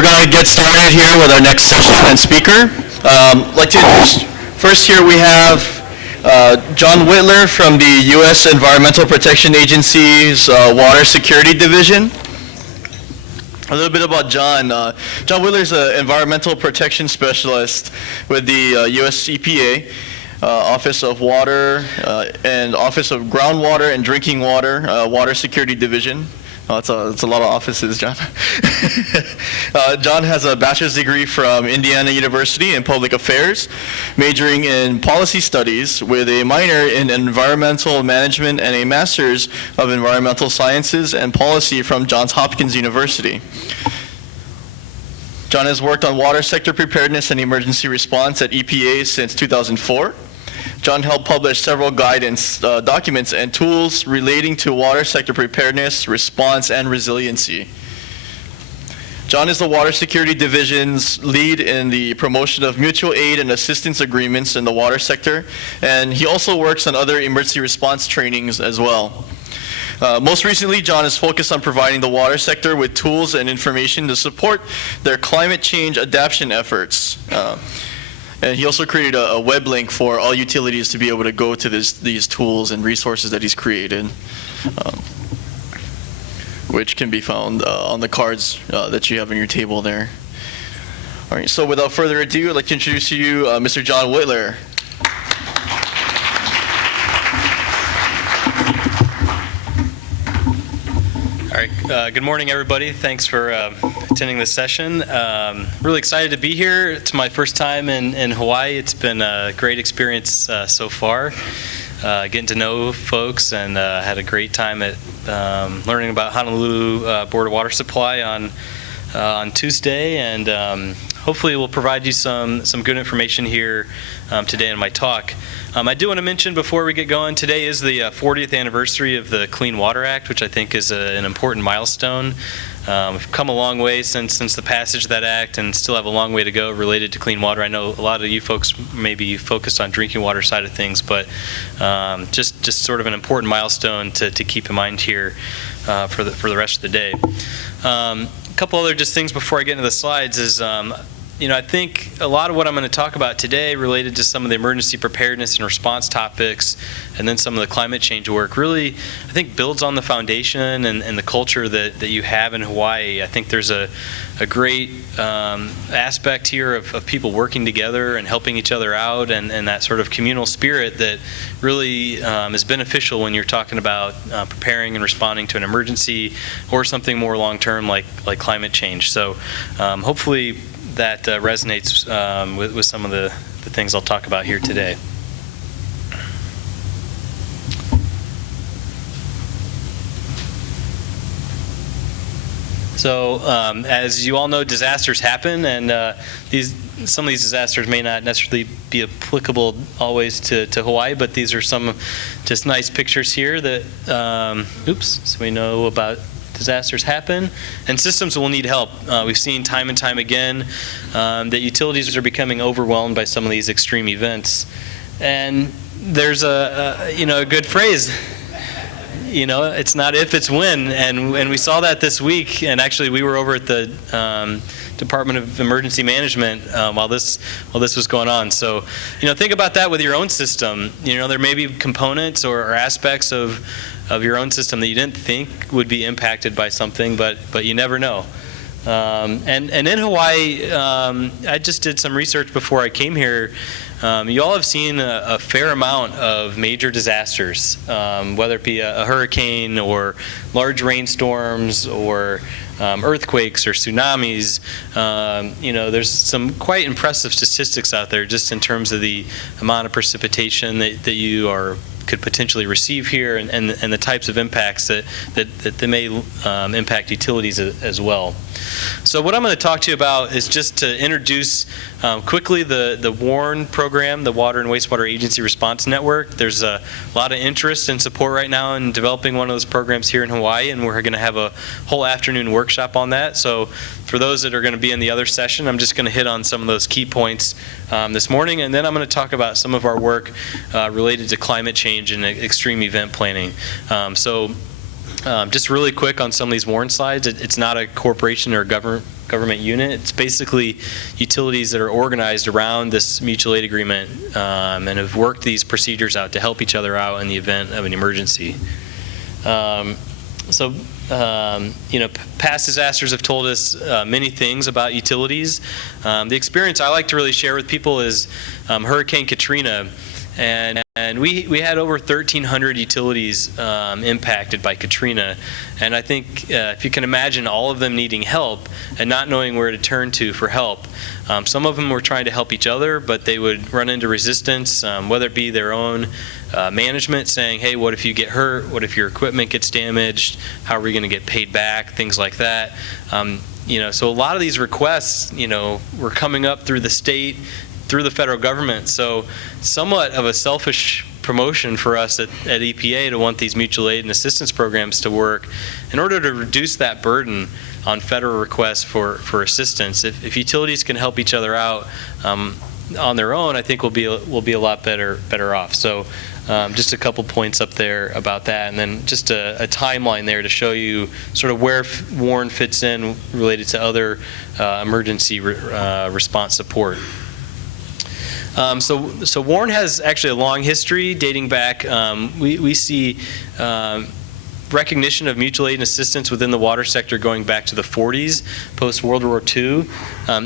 we're going to get started here with our next session and speaker. I'd like to introduce, first here we have John Whitler from the U.S. Environmental Protection Agency's Water Security Division. A little bit about John. John Whitler is an environmental protection specialist with the U.S. EPA, Office of Water and Office of Groundwater and Drinking Water, Water Security Division. Oh, it's a lot of offices, John. John has a bachelor's degree from Indiana University in Public Affairs, majoring in policy studies with a minor in environmental management and a master's of environmental sciences and policy from Johns Hopkins University. John has worked on water sector preparedness and emergency response at EPA since 2004. John helped publish several guidance documents and tools relating to water sector preparedness, response, and resiliency. John is the Water Security Division's lead in the promotion of mutual aid and assistance agreements in the water sector, and he also works on other emergency response trainings as well. Most recently, John is focused on providing the water sector with tools and information to support their climate change adaptation efforts. And he also created a web link for all utilities to be able to go to these tools and resources that he's created, which can be found on the cards that you have on your table there. All right, so without further ado, I'd like to introduce to you Mr. John Whitler. All right, good morning, everybody. Thanks for attending this session. Really excited to be here. It's my first time in Hawaii. It's been a great experience so far, getting to know folks, and had a great time at learning about Honolulu Board of Water Supply on Tuesday, and hopefully we'll provide you some good information here today in my talk. I do want to mention before we get going, today is the 40th anniversary of the Clean Water Act, which I think is an important milestone. We've come a long way since the passage of that act and still have a long way to go related to clean water. I know a lot of you folks may be focused on drinking water side of things, but just sort of an important milestone to keep in mind here for the rest of the day. A couple other just things before I get into the slides is I think a lot of what I'm going to talk about today related to some of the emergency preparedness and response topics and then some of the climate change work really, I think, builds on the foundation and the culture that you have in Hawaii. I think there's a great aspect here of people working together and helping each other out and that sort of communal spirit that really is beneficial when you're talking about preparing and responding to an emergency or something more long-term like climate change. So hopefully that resonates with some of the things I'll talk about here today. So as you all know, disasters happen, and some of these disasters may not necessarily be applicable always to Hawaii, but these are some just nice pictures here that, so we know about disasters happen, and systems will need help. We've seen time and time again that utilities are becoming overwhelmed by some of these extreme events. And there's a good phrase, it's not if, it's when. And we saw that this week, and actually we were over at the Department of Emergency Management while this was going on. So, think about that with your own system. There may be components or aspects of your own system that you didn't think would be impacted by something, but you never know. And in Hawaii, I just did some research before I came here. You all have seen a fair amount of major disasters, whether it be a hurricane or large rainstorms or earthquakes or tsunamis. There's some quite impressive statistics out there just in terms of the amount of precipitation that you could potentially receive here and the types of impacts that may impact utilities as well. So what I'm going to talk to you about is just to introduce quickly the WARN program, the Water and Wastewater Agency Response Network. There's a lot of interest and support right now in developing one of those programs here in Hawaii, and we're going to have a whole afternoon workshop on that. So for those that are going to be in the other session, I'm just going to hit on some of those key points this morning, and then I'm going to talk about some of our work related to climate change and extreme event planning. So Just really quick on some of these warrant slides, it's not a corporation or a government unit. It's basically utilities that are organized around this mutual aid agreement and have worked these procedures out to help each other out in the event of an emergency. Past disasters have told us many things about utilities. The experience I like to really share with people is Hurricane Katrina. And we had over 1,300 utilities impacted by Katrina. And I think if you can imagine all of them needing help and not knowing where to turn to for help, some of them were trying to help each other, but they would run into resistance, whether it be their own management saying, hey, what if you get hurt? What if your equipment gets damaged? How are we going to get paid back? Things like that. So a lot of these requests, were coming up through the state, through the federal government. So somewhat of a selfish promotion for us at EPA to want these mutual aid and assistance programs to work in order to reduce that burden on federal requests for assistance. If utilities can help each other out on their own, I think we'll be a lot better off. So just a couple points up there about that, and then just a timeline there to show you sort of where WARN fits in related to other emergency response support. So WARN has actually a long history dating back. We see recognition of mutual aid and assistance within the water sector going back to the 40s, post-World War II.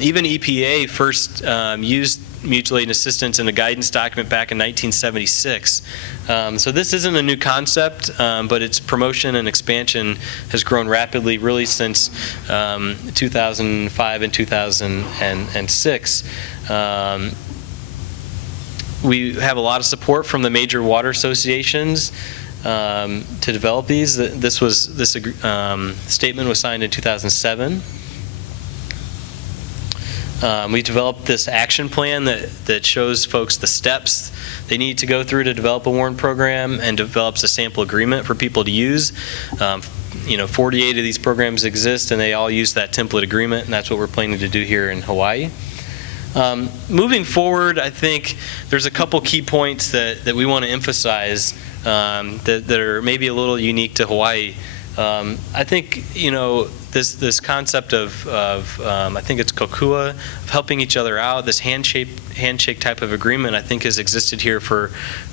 Even EPA first used mutual aid and assistance in a guidance document back in 1976. So this isn't a new concept, but its promotion and expansion has grown rapidly really since 2005 and 2006. We have a lot of support from the major water associations to develop these. This statement was signed in 2007. We developed this action plan that shows folks the steps they need to go through to develop a WARN program and develops a sample agreement for people to use. 48 of these programs exist, and they all use that template agreement, and that's what we're planning to do here in Hawaii. Moving forward, I think there's a couple key points that we want to emphasize that are maybe a little unique to Hawaii. I think this concept of I think it's kokua, of helping each other out, this handshake type of agreement, I think has existed here for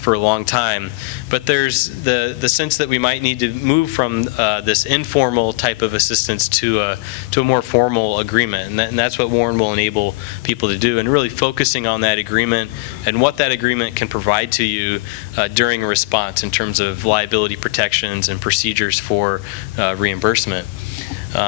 a long time. But there's the sense that we might need to move from this informal type of assistance to a more formal agreement, and that's what WARN will enable people to do, and really focusing on that agreement and what that agreement can provide to you during a response in terms of liability protections and procedures for reimbursement.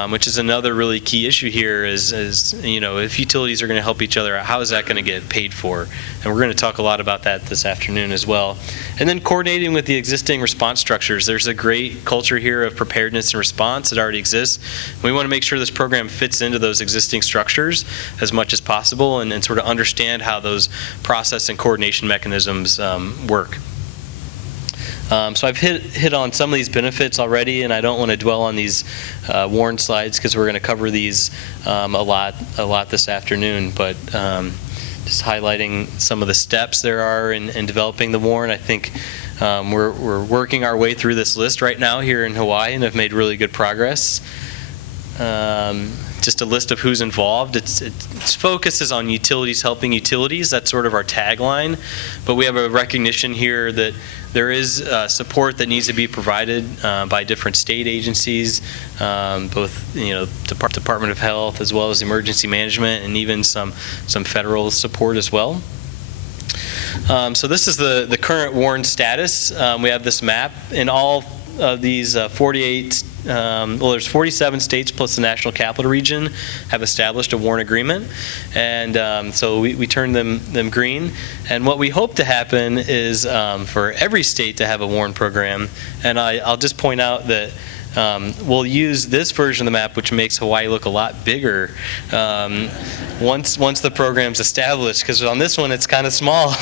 Which is another really key issue here is if utilities are going to help each other out, how is that going to get paid for? And we're going to talk a lot about that this afternoon as well. And then coordinating with the existing response structures. There's a great culture here of preparedness and response that already exists. We want to make sure this program fits into those existing structures as much as possible and sort of understand how those process and coordination mechanisms work. So I've hit on some of these benefits already, and I don't want to dwell on these WARN slides because we're going to cover these a lot this afternoon. But just highlighting some of the steps there are in developing the WARN. I think we're working our way through this list right now here in Hawaii and have made really good progress. Just a list of who's involved. Its focus is on utilities helping utilities. That's sort of our tagline. But we have a recognition here that there is support that needs to be provided by different state agencies, both Department of Health as well as emergency management, and even some federal support as well. So this is the current WARN status. We have this map in all of these 48. There's 47 states plus the National Capital Region have established a WARN agreement, and so we turn them green. And what we hope to happen is for every state to have a WARN program. And I'll just point out that we'll use this version of the map, which makes Hawaii look a lot bigger once the program's established, because on this one it's kind of small.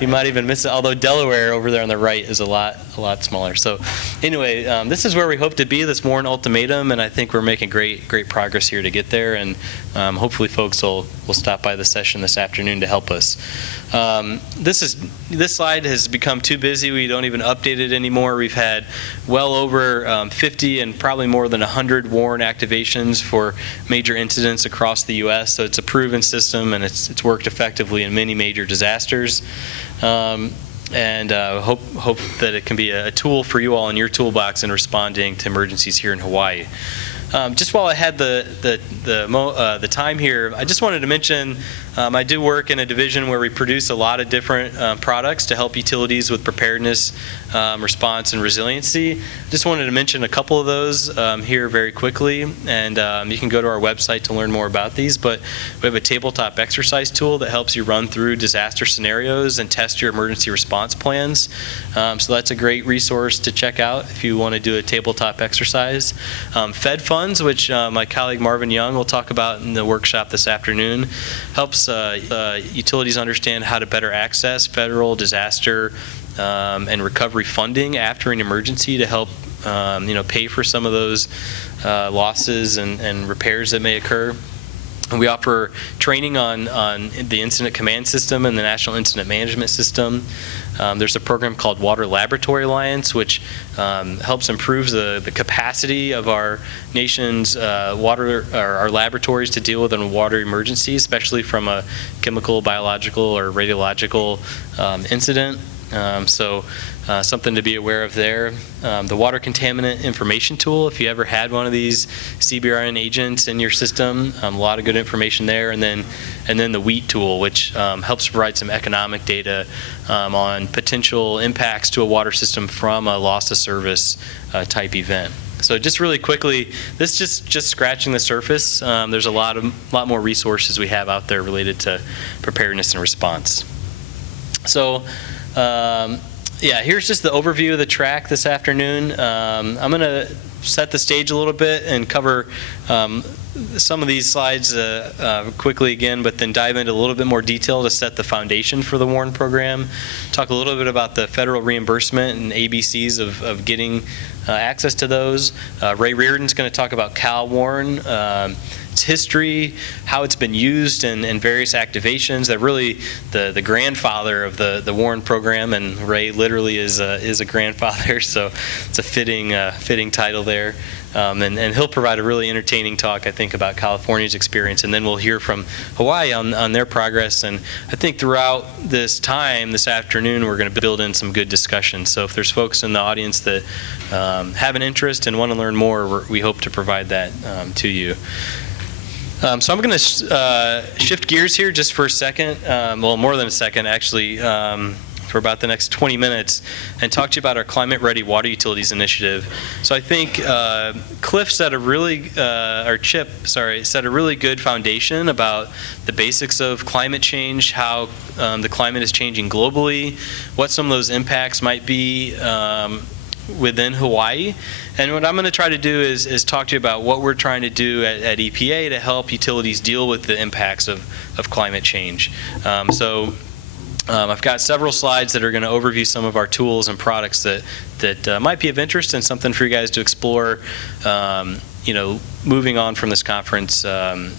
You might even miss it, although Delaware over there on the right is a lot smaller. So anyway, this is where we hope to be, this Warren Ultimatum, and I think we're making great progress here to get there, and hopefully folks will stop by the session this afternoon to help us. This slide has become too busy. We don't even update it anymore. We've had well over 50 and probably more than 100 Warren activations for major incidents across the U.S. So it's a proven system, and it's worked effectively in many major disasters. And hope that it can be a tool for you all in your toolbox in responding to emergencies here in Hawaii. Just while I had the time here, I just wanted to mention I do work in a division where we produce a lot of different products to help utilities with preparedness, response, and resiliency. Just wanted to mention a couple of those here very quickly, and you can go to our website to learn more about these. But we have a tabletop exercise tool that helps you run through disaster scenarios and test your emergency response plans. So that's a great resource to check out if you want to do a tabletop exercise. Fed Funds, which my colleague Marvin Young will talk about in the workshop this afternoon, helps utilities understand how to better access federal disaster and recovery funding after an emergency to help pay for some of those losses and repairs that may occur. We offer training on the Incident Command System and the National Incident Management System. There's a program called Water Laboratory Alliance, which helps improve the capacity of our nation's our laboratories to deal with a water emergency, especially from a chemical, biological, or radiological incident. So something to be aware of there. The Water Contaminant Information Tool, if you ever had one of these CBRN agents in your system, a lot of good information there. And then the WEAT tool, which helps provide some economic data on potential impacts to a water system from a loss of service type event. So just really quickly, this just scratching the surface. There's a lot more resources we have out there related to preparedness and response. So here's just the overview of the track this afternoon. I'm going to set the stage a little bit and cover some of these slides quickly again, but then dive into a little bit more detail to set the foundation for the Warren program. Talk a little bit about the federal reimbursement and ABCs of getting access to those. Ray Reardon's going to talk about Cal Warren, its history, how it's been used in various activations. That really the grandfather of the Warren program, and Ray literally is a grandfather, so it's a fitting title there. And he'll provide a really entertaining talk, I think, about California's experience, and then we'll hear from Hawaii on their progress. And I think throughout this time, this afternoon, we're going to build in some good discussion. So if there's folks in the audience that have an interest and want to learn more, we hope to provide that to you. So I'm going to shift gears here just for a second, well, more than a second, actually, for about the next 20 minutes, and talk to you about our Climate Ready Water Utilities Initiative. So I think Chip set a really good foundation about the basics of climate change, how the climate is changing globally, what some of those impacts might be within Hawaii. And what I'm going to try to do is talk to you about what we're trying to do at EPA to help utilities deal with the impacts of climate change. I've got several slides that are going to overview some of our tools and products that might be of interest and something for you guys to explore, moving on from this conference, and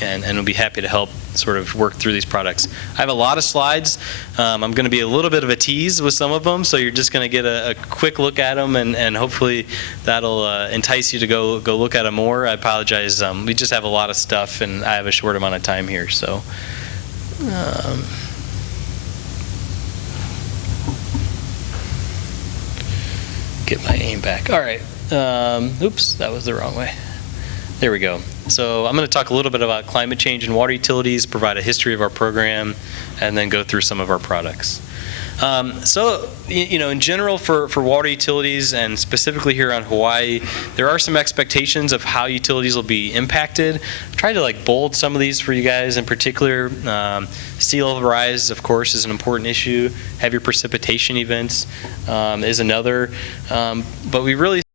we'll be happy to help sort of work through these products. I have a lot of slides. I'm going to be a little bit of a tease with some of them, so you're just going to get a quick look at them, and hopefully that'll entice you to go look at them more. I apologize. We just have a lot of stuff, and I have a short amount of time here, so. Get my aim back. All right. Oops, that was the wrong way. There we go. So I'm going to talk a little bit about climate change and water utilities, provide a history of our program, and then go through some of our products. In general for water utilities, and specifically here on Hawaii, there are some expectations of how utilities will be impacted. I've tried to bold some of these for you guys in particular. Sea level rise, of course, is an important issue. Heavy precipitation events is another. But we really